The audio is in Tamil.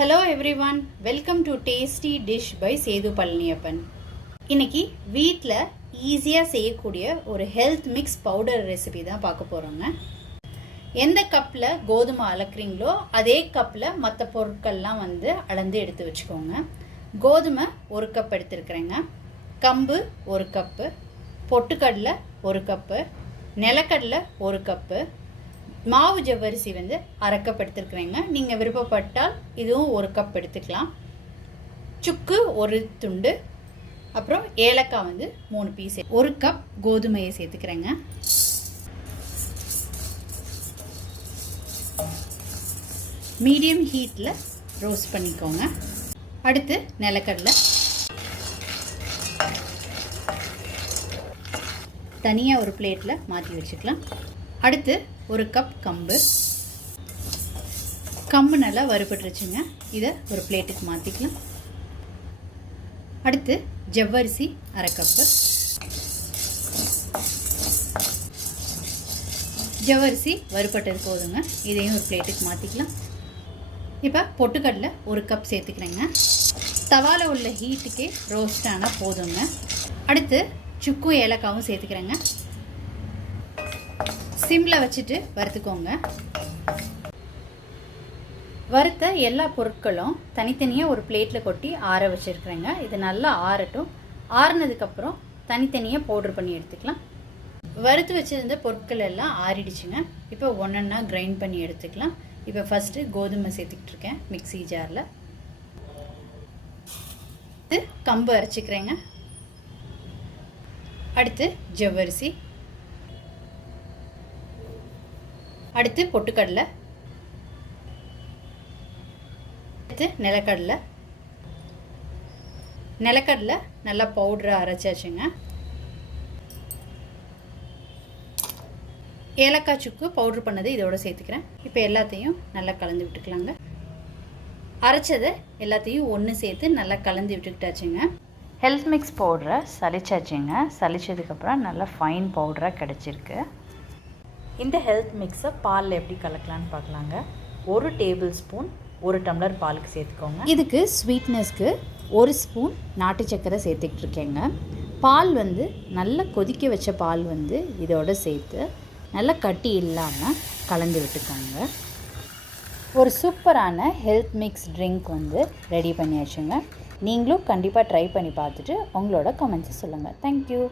Hello everyone, welcome to tasty dish by Sethu Palaniappan. இன்னைக்கு வீட்டில் ஈஸியாக செய்யக்கூடிய ஒரு ஹெல்த் மிக்ஸ் பவுடர் ரெசிபி தான் பார்க்க போகிறோங்க. எந்த கப்பில் கோதுமை அளக்குறீங்களோ அதே கப்பில் மற்ற பொருட்கள்லாம் அளந்து எடுத்து வச்சுக்கோங்க. கோதுமை 1 கப் எடுத்துருக்குறேங்க, கம்பு 1 கப்பு, பொட்டுக்கடலை 1 கப்பு, நிலக்கடலை 1 கப்பு, மாவு ஜவ்வரிசி 1/2 கப் எடுத்துருக்குறேங்க. நீங்கள் விருப்பப்பட்டால் இதுவும் 1 கப் எடுத்துக்கலாம். சுக்கு 1 துண்டு, அப்புறம் ஏலக்காய் 3 பீஸ். 1 கப் கோதுமையை சேர்த்துக்கிறேங்க. மீடியம் ஹீட்டில் ரோஸ்ட் பண்ணிக்கோங்க. அடுத்து நிலக்கடலை தனியாக ஒரு பிளேட்டில் மாற்றி வச்சுக்கலாம். அடுத்து 1 கப் கம்பு நல்லா வறுபட்டுருச்சுங்க. இதை ஒரு பிளேட்டுக்கு மாற்றிக்கலாம். அடுத்து ஜவ்வரிசி 1/2 கப்பு. ஜவ்வரிசி வறுபட்டது போதுங்க, இதையும் ஒரு பிளேட்டுக்கு மாற்றிக்கலாம். இப்போ பொட்டுக்கடலை 1 கப் சேர்த்துக்கிறேங்க. தவாவில் உள்ள ஹீட்டுக்கே ரோஸ்ட் ஆனால் போதுங்க. அடுத்து சுக்கும் ஏலக்காவும் சேர்த்துக்கிறேங்க. சிம்மில் வச்சுட்டு வறுத்துக்கோங்க. வறுத்த எல்லா பொருட்களும் தனித்தனியாக ஒரு பிளேட்டில் கொட்டி ஆற வச்சுருக்குறேங்க. இது நல்லா ஆறட்டும். ஆறுனதுக்கப்புறம் தனித்தனியாக பவுட்ரு பண்ணி எடுத்துக்கலாம். வறுத்து வச்சுருந்த பொருட்கள் எல்லாம் ஆறிடுச்சுங்க. இப்போ ஒன்றா கிரைண்ட் பண்ணி எடுத்துக்கலாம். இப்போ ஃபஸ்ட்டு கோதுமை சேர்த்துக்கிட்டு இருக்கேன் மிக்ஸி ஜாரில். கம்பு அரைச்சிக்கிறேங்க. அடுத்து ஜவ்வரிசி, அடுத்து பொட்டுக்கடலை, அடுத்து நிலக்கடலை நல்லா பவுடரை அரைச்சாச்சுங்க. ஏலக்காய் சுக்கு பவுட்ரு பண்ணது இதோட சேர்த்துக்கிறேன். இப்போ எல்லாத்தையும் நல்லா கலந்து விட்டுக்கலாங்க. அரைச்சதை எல்லாத்தையும் ஒன்று சேர்த்து நல்லா கலந்து விட்டுக்கிட்டாச்சுங்க. ஹெல்த் மிக்ஸ் பவுடரை சலிச்சாச்சுங்க. சலிச்சதுக்கப்புறம் நல்லா ஃபைன் பவுடராக கிடச்சிருக்கு. இந்த ஹெல்த் மிக்ஸை பாலில் எப்படி கலக்கலான்னு பார்க்கலாங்க. 1 டேபிள் ஸ்பூன் 1 டம்ளர் பாலுக்கு சேர்த்துக்கோங்க. இதுக்கு ஸ்வீட்னஸ்க்கு 1 ஸ்பூன் நாட்டு சக்கரை சேர்த்துக்கிட்டு இருக்கேங்க. பால் நல்லா கொதிக்க வச்ச பால் இதோட சேர்த்து நல்லா கட்டி இல்லாமல் கலந்து விட்டுக்கோங்க. ஒரு சூப்பரான ஹெல்த் மிக்ஸ் ட்ரிங்க் ரெடி பண்ணியாச்சுங்க. நீங்களும் கண்டிப்பாக ட்ரை பண்ணி பார்த்துட்டு உங்களோட கமெண்ட்ஸை சொல்லுங்கள். தேங்க்யூ.